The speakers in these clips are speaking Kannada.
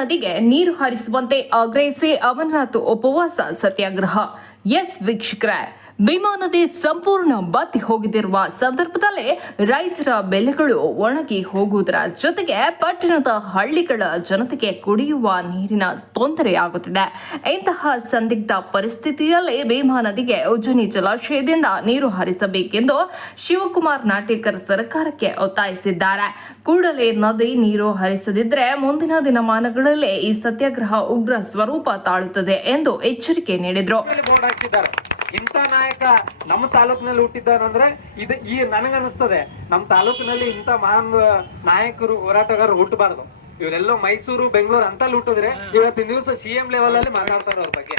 ನದಿಗೆ ನೀರು ಹರಿಸುವಂತೆ ಆಗ್ರಹಿಸಿ ಅಮರನಾಥ್ ಉಪವಾಸ ಸತ್ಯಾಗ್ರಹ. ಎಸ್ ವೀಕ್ಷಕರೇ, ಭೀಮಾ ನದಿ ಸಂಪೂರ್ಣ ಬತ್ತಿ ಹೋಗಿರುವ ಸಂದರ್ಭದಲ್ಲಿ ರೈತರ ಬೆಳೆಗಳು ಒಣಗಿ ಹೋಗುವುದರ ಜೊತೆಗೆ ಪಟ್ಟಣದ ಹಳ್ಳಿಗಳ ಜನತೆಗೆ ಕುಡಿಯುವ ನೀರಿನ ತೊಂದರೆಯಾಗುತ್ತಿದೆ. ಇಂತಹ ಸಂದಿಗ್ಧ ಪರಿಸ್ಥಿತಿಯಲ್ಲಿ ಭೀಮಾ ನದಿಗೆ ಉಜ್ಜನಿ ಜಲಾಶಯದಿಂದ ನೀರು ಹರಿಸಬೇಕೆಂದು ಶಿವಕುಮಾರ್ ನಾಟೇಕರ್ ಸರ್ಕಾರಕ್ಕೆ ಒತ್ತಾಯಿಸಿದ್ದಾರೆ. ಕೂಡಲೇ ನದಿ ನೀರು ಹರಿಸದಿದ್ದರೆ ಮುಂದಿನ ದಿನಮಾನಗಳಲ್ಲಿ ಈ ಸತ್ಯಾಗ್ರಹ ಉಗ್ರ ಸ್ವರೂಪ ತಾಳುತ್ತದೆ ಎಂದು ಎಚ್ಚರಿಕೆ ನೀಡಿದರು. ಇಂಥ ನಾಯಕ ನಮ್ಮ ತಾಲೂಕಿನಲ್ಲಿ ಹುಟ್ಟಿದ್ದಾರಂದ್ರೆ ಈ ನನಗನ್ನಿಸ್ತದೆ, ನಮ್ಮ ತಾಲೂಕಿನಲ್ಲಿ ಇಂಥ ಮಹಾನ್ ನಾಯಕರು ಹೋರಾಟಗಾರರು ಹುಟ್ಟಬಾರ್ದು. ಇವರೆಲ್ಲೋ ಮೈಸೂರು ಬೆಂಗಳೂರು ಅಂತಲ್ಲಿ ಹುಟ್ಟಿದ್ರೆ ಇವತ್ತಿನ ದಿವಸ CM ಲೆವೆಲ್ ಅಲ್ಲಿ ಮಾತಾಡ್ತಾರೆ ಅವ್ರ ಬಗ್ಗೆ.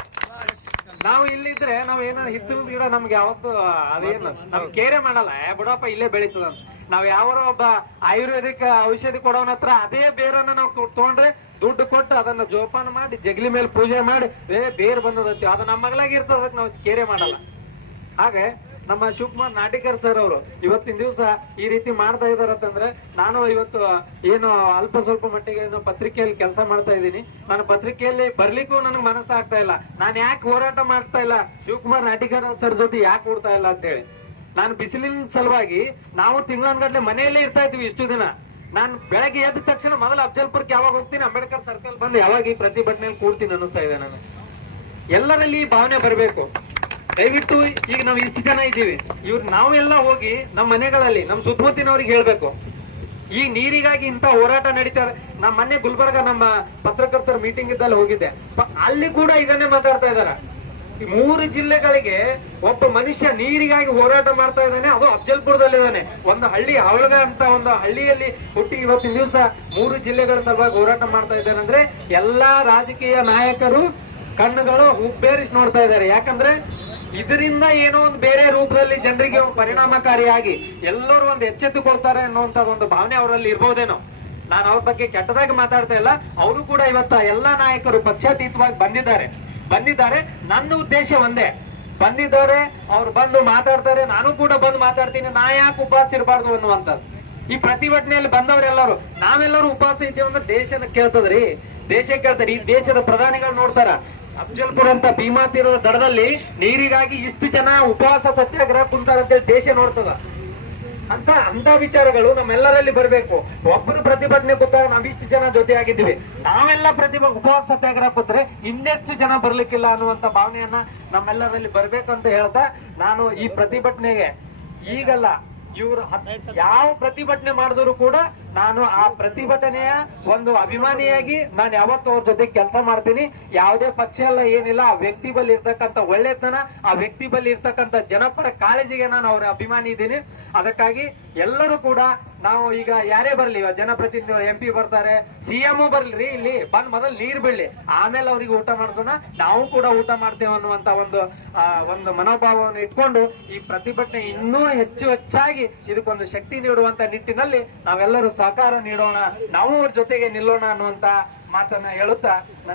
ನಾವು ಇಲ್ಲಿದ್ರೆ ನಾವ್ ಏನೋ ಹಿತ್ತಲ ಗಿಡ ನಮ್ಗೆ ಯಾವತ್ತು ಅದೇನು ನಮ್ ಕೇರೆ ಮಾಡಲ್ಲ, ಬಿಡಪ್ಪ ಇಲ್ಲೇ ಬೆಳೀತದ. ನಾವ್ ಯಾವ ಒಬ್ಬ ಆಯುರ್ವೇದಿಕ್ ಔಷಧಿ ಕೊಡೋನ ಹತ್ರ ಅದೇ ಬೇರನ್ನ ನಾವು ತಗೊಂಡ್ರೆ ದುಡ್ಡು ಕೊಟ್ಟು ಅದನ್ನ ಜೋಪಾನ ಮಾಡಿ ಜಗಲಿ ಮೇಲೆ ಪೂಜೆ ಮಾಡಿ ಬೇರ್ ಬಂದದತ್ತಿ ಅದು ನಮ್ಮ ಮಗಳಾಗಿ ಇರ್ತದ, ನಾವು ಕೇರೆ ಮಾಡಲ್ಲ. ಹಾಗೆ ನಮ್ಮ ಶಿವಕುಮಾರ್ ನಾಟೇಕರ್ ಸರ್ ಅವರು ಇವತ್ತಿನ ದಿವಸ ಈ ರೀತಿ ಮಾಡ್ತಾ ಇದಾರಂತಂದ್ರೆ, ನಾನು ಇವತ್ತು ಏನು ಅಲ್ಪ ಸ್ವಲ್ಪ ಮಟ್ಟಿಗೆ ಪತ್ರಿಕೆಯಲ್ಲಿ ಕೆಲಸ ಮಾಡ್ತಾ ಇದ್ದೀನಿ. ನಾನು ಪತ್ರಿಕೆಯಲ್ಲಿ ಬರ್ಲಿಕ್ಕೂ ನನಗೆ ಮನಸ್ಸಾಗ್ತಾ ಇಲ್ಲ. ನಾನು ಯಾಕೆ ಹೋರಾಟ ಮಾಡ್ತಾ ಇಲ್ಲ, ಶಿವಕುಮಾರ್ ನಾಟೇಕರ್ ಸರ್ ಜೊತೆ ಯಾಕೆ ಕೊಡ್ತಾ ಇಲ್ಲ ಅಂತ ಹೇಳಿ. ನಾನು ಬಿಸಿಲಿನ ಸಲುವಾಗಿ ನಾವು ತಿಂಗಳನ್ಗಟ್ಲೆ ಮನೆಯಲ್ಲೇ ಇರ್ತಾ ಇದ್ವಿ ಇಷ್ಟು ದಿನ. ನಾನು ಬೆಳಗ್ಗೆ ಎದ್ದ ತಕ್ಷಣ ಮೊದಲು ಅಫಜಲ್ಪುರಕ್ಕೆ ಯಾವಾಗ ಹೋಗ್ತೀನಿ, ಅಂಬೇಡ್ಕರ್ ಸರ್ಕಲ್ ಬಂದು ಯಾವಾಗ ಈ ಪ್ರತಿಭಟನೆಯಲ್ಲಿ ಕೂಡ್ತೀನಿ ಅನ್ನಿಸ್ತಾ ಇದೆ ನನಗೆ. ಎಲ್ಲರಲ್ಲಿ ಈ ಭಾವನೆ ಬರಬೇಕು. ದಯವಿಟ್ಟು ಈಗ ನಾವು ಇಷ್ಟು ಜನ ಇದ್ದೀವಿ, ನಾವೆಲ್ಲ ಹೋಗಿ ನಮ್ಮ ಮನೆಗಳಲ್ಲಿ ನಮ್ಮ ಸುತ್ತಮುತ್ತಿನವ್ರಿಗೆ ಹೇಳ್ಬೇಕು, ಈ ನೀರಿಗಾಗಿ ಇಂಥ ಹೋರಾಟ ನಡೀತಾರೆ. ನಮ್ಮ ಮೊನ್ನೆ ಗುಲ್ಬರ್ಗ ನಮ್ಮ ಪತ್ರಕರ್ತರ ಮೀಟಿಂಗ್ ಇದ್ದಲ್ಲಿ ಹೋಗಿದ್ದೆ, ಅಲ್ಲಿ ಕೂಡ ಇದನ್ನೇ ಮಾತಾಡ್ತಾ ಇದಾರೆ. ಈ 3 ಜಿಲ್ಲೆಗಳಿಗೆ ಒಬ್ಬ ಮನುಷ್ಯ ನೀರಿಗಾಗಿ ಹೋರಾಟ ಮಾಡ್ತಾ ಇದ್ದಾನೆ, ಅದು ಅಫಜಲ್ಪುರದಲ್ಲಿ ಇದ್ದಾನೆ. ಒಂದು ಹಳ್ಳಿ ಅವಳಗ ಅಂತ ಒಂದು ಹಳ್ಳಿಯಲ್ಲಿ ಹುಟ್ಟಿ ಇವತ್ತಿನ ದಿವಸ 3 ಜಿಲ್ಲೆಗಳ ಸಲುವಾಗಿ ಹೋರಾಟ ಮಾಡ್ತಾ ಇದ್ದಾನೆ ಅಂದ್ರೆ ಎಲ್ಲಾ ರಾಜಕೀಯ ನಾಯಕರು ಕಣ್ಣುಗಳು ಹುಬ್ಬೇರಿಸಿ ನೋಡ್ತಾ ಇದ್ದಾರೆ. ಯಾಕಂದ್ರೆ ಇದರಿಂದ ಏನೋ ಒಂದು ಬೇರೆ ರೂಪದಲ್ಲಿ ಜನರಿಗೆ ಪರಿಣಾಮಕಾರಿಯಾಗಿ ಎಲ್ಲರೂ ಒಂದು ಎಚ್ಚೆತ್ತುಕೊಳ್ತಾರೆ ಅನ್ನುವಂಥದ್ದು ಒಂದು ಭಾವನೆ ಅವರಲ್ಲಿ ಇರ್ಬೋದೇನೋ. ನಾನು ಅವ್ರ ಬಗ್ಗೆ ಕೆಟ್ಟದಾಗಿ ಮಾತಾಡ್ತಾ ಇಲ್ಲ. ಅವರು ಕೂಡ ಇವತ್ತ ಎಲ್ಲಾ ನಾಯಕರು ಪಕ್ಷಾತೀತವಾಗಿ ಬಂದಿದ್ದಾರೆ. ನನ್ನ ಉದ್ದೇಶ ಒಂದೇ, ಬಂದಿದ್ದಾರೆ, ಅವ್ರು ಬಂದು ಮಾತಾಡ್ತಾರೆ, ನಾನು ಕೂಡ ಬಂದು ಮಾತಾಡ್ತೀನಿ. ನಾ ಯಾಕೆ ಉಪವಾಸ ಇರಬಾರ್ದು ಅನ್ನುವಂಥದ್ದು. ಈ ಪ್ರತಿಭಟನೆಯಲ್ಲಿ ಬಂದವರೆಲ್ಲರೂ ನಾವೆಲ್ಲರೂ ಉಪವಾಸ ಇದ್ದೇವೆ ಅಂದ್ರೆ ದೇಶದ ಕೇಳ್ತದ್ರಿ, ದೇಶ ಕೇಳ್ತಾರೆ. ಈ ದೇಶದ ಪ್ರಧಾನಿಗಳು ನೋಡ್ತಾರ, ಅಫಜಲ್ಪುರ ಅಂತ ಭೀಮಾ ತೀರದ ದಡದಲ್ಲಿ ನೀರಿಗಾಗಿ ಇಷ್ಟು ಜನ ಉಪವಾಸ ಸತ್ಯಾಗ್ರಹ ಕುಂತಾರ ಅಂತೇಳಿ ದೇಶ ನೋಡ್ತದ. ಅಂತ ವಿಚಾರಗಳು ನಮ್ಮೆಲ್ಲರಲ್ಲಿ ಬರ್ಬೇಕು. ಒಬ್ಬರು ಪ್ರತಿಭಟನೆ ಕೂತಾಗ ನಾವಿಷ್ಟು ಜನ ಜೊತೆ ಆಗಿದ್ದೀವಿ, ನಾವೆಲ್ಲ ಉಪವಾಸ ಸತ್ಯಾಗ್ರಹ ಕೂತ್ರೆ ಇನ್ನೆಷ್ಟು ಜನ ಬರ್ಲಿಕ್ಕಿಲ್ಲ ಅನ್ನುವಂತ ಭಾವನೆಯನ್ನ ನಮ್ಮೆಲ್ಲರಲ್ಲಿ ಬರ್ಬೇಕಂತ ಹೇಳ್ತಾ, ನಾನು ಈ ಪ್ರತಿಭಟನೆಗೆ ಈಗಲ್ಲ, ಇವ್ರು ಯಾವ ಪ್ರತಿಭಟನೆ ಮಾಡಿದ್ರು ಕೂಡ ನಾನು ಆ ಪ್ರತಿಭಟನೆಯ ಒಂದು ಅಭಿಮಾನಿಯಾಗಿ ನಾನು ಯಾವತ್ತೂ ಅವ್ರ ಜೊತೆ ಕೆಲಸ ಮಾಡ್ತೀನಿ. ಯಾವುದೇ ಪಕ್ಷ ಎಲ್ಲ ಏನಿಲ್ಲ, ಆ ವ್ಯಕ್ತಿ ಬಲ್ಲಿ ಇರ್ತಕ್ಕಂಥ ಒಳ್ಳೆತನ, ಆ ವ್ಯಕ್ತಿ ಬಲ್ಲಿ ಇರ್ತಕ್ಕಂಥ ಜನಪರ ಕಾಳಜಿಗೆ ನಾನು ಅವ್ರ ಅಭಿಮಾನಿ ಇದ್ದೀನಿ. ಅದಕ್ಕಾಗಿ ಎಲ್ಲರೂ ಕೂಡ ನಾವು ಈಗ ಯಾರೇ ಬರ್ಲಿ, ಜನಪ್ರತಿನಿಧಿಗಳು MP ಬರ್ತಾರೆ, CM ಬರ್ಲಿ, ಇಲ್ಲಿ ಬಂದ್ ಮೊದಲು ನೀರ್ ಬಿಡ್ಲಿ, ಆಮೇಲೆ ಅವ್ರಿಗೆ ಊಟ ಮಾಡ್ಸೋಣ, ನಾವು ಕೂಡ ಊಟ ಮಾಡ್ತೇವೆ ಅನ್ನುವಂತ ಒಂದು ಮನೋಭಾವವನ್ನು ಇಟ್ಕೊಂಡು ಈ ಪ್ರತಿಭಟನೆ ಇನ್ನೂ ಹೆಚ್ಚಾಗಿ ಇದಕ್ಕೊಂದು ಶಕ್ತಿ ನೀಡುವಂತ ನಿಟ್ಟಿನಲ್ಲಿ ನಾವೆಲ್ಲರೂ ಸಹಕಾರ ನೀಡೋಣ, ನಾವು ಅವ್ರ ಜೊತೆಗೆ ನಿಲ್ಲೋಣ ಅನ್ನುವಂತ ಮಾತನ್ನ ಹೇಳುತ್ತಾ